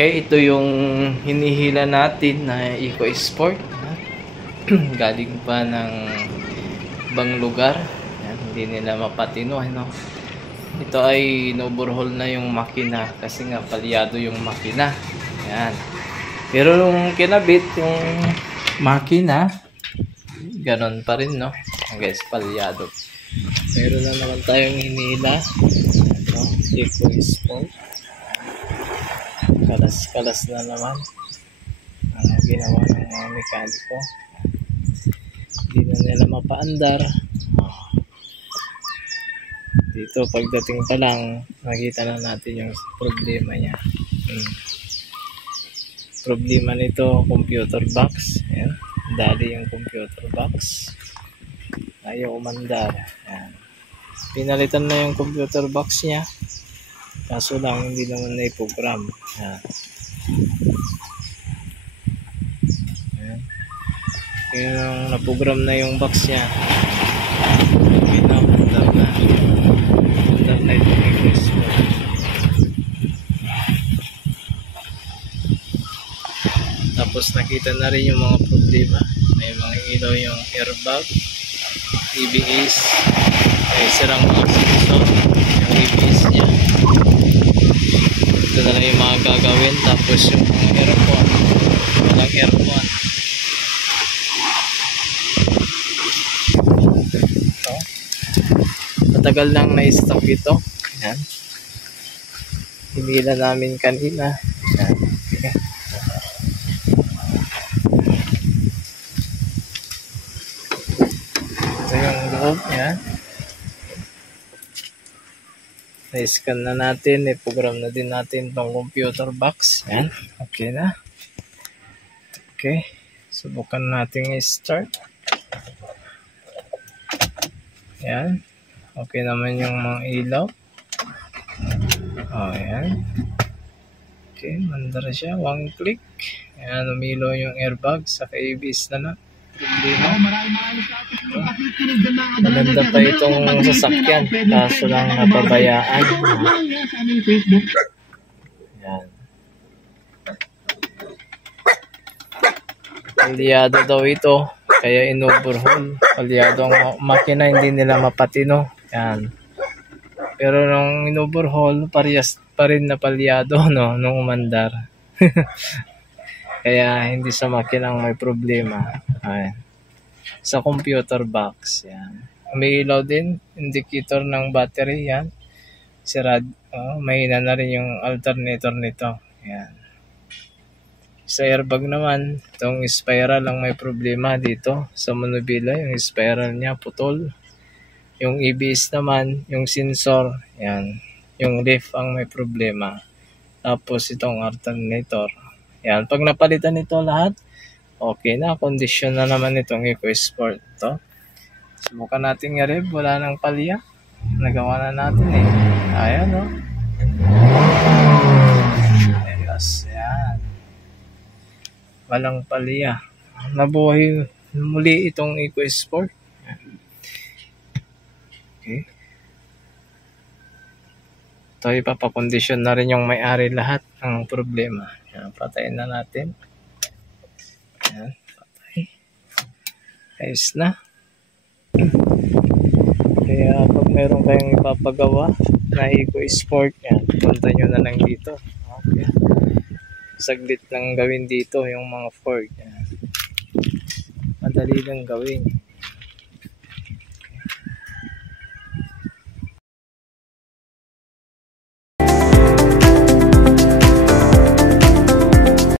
Okay, ito yung hinihila natin na EcoSport. Galing pa ng ibang lugar. Yan, hindi nila mapatino. Ano? Ito ay in-overhaul na yung makina kasi nga palyado yung makina. Yan. Pero yung kinabit, yung makina, ganon pa rin, no? Guys, palyado. Meron na naman tayong hinihila. No? EcoSport. Kalas-kalas na naman ang ginawa ng mga mekaniko. Hindi na nila mapaandar. Dito pagdating pa lang nakita na natin yung problema niya. Problema nito, computer box. Ayan. Dali yung computer box, ayaw umandar. Ayan. Pinalitan na yung computer box niya, kaso lang hindi naman na-program. Ayan. Ayan. Yung na-program na yung box niya, pinapundar na. Pundar na itong EcoSport. Tapos nakita na rin yung mga problema. May mga ilaw yung airbag, ABS, may sirang mga sensor, yung ABS niya. Ito na lang yung mga gagawin. Tapos yung mga aircon, walang aircon. Ito. Matagal lang na-stock ito. Yan. Hinila namin kanina. Yan. Okay. Ito yung loob. Yan. Na-scan na natin, i-program na din natin itong computer box. Yan, okay na. Okay, subukan natin i-start. Yan, okay naman yung mga ilaw. Oh, yan. Okay, mandar siya, one click. Yan, umilaw yung airbag sa ABS na na. Maganda pa itong sasakyan, kaso lang napabayaan. Yan. Palyado daw ito, kaya in-overhaul. Palyado ang makina, hindi nila mapatino. Yan. Pero nung in-overhaul, parehas pa rin na palyado, no, nung umandar. Kaya hindi sa makinang may problema. Ayan. Sa computer box. Yan. May ilaw din. Indicator ng battery. Yan. Sirad. Mahina na rin yung alternator nito. Yan. Sa airbag naman, itong spiral lang may problema dito. Sa manubila, yung spiral niya putol. Yung ABS naman, yung sensor. Yan. Yung leaf ang may problema. Tapos itong alternator. Yan, pag napalitan ito lahat, okay na, kondisyon na naman itong EcoSport. Ito. Subukan natin nga rin, wala nang palya. Nagawa na natin eh. Ayan, no? Ayos, yan. Walang palya. Nabuhay muli itong EcoSport. Okay. Ito, ipapakondisyon na rin yung may-ari lahat ng problema. Yan, patayin na natin. Yan, patay. Ayos na. Kaya pag meron kayong ipapagawa na EcoSport, yan, punta nyo na lang dito. Okay. Saglit lang gawin dito yung mga fork. Yan. Madali lang gawin.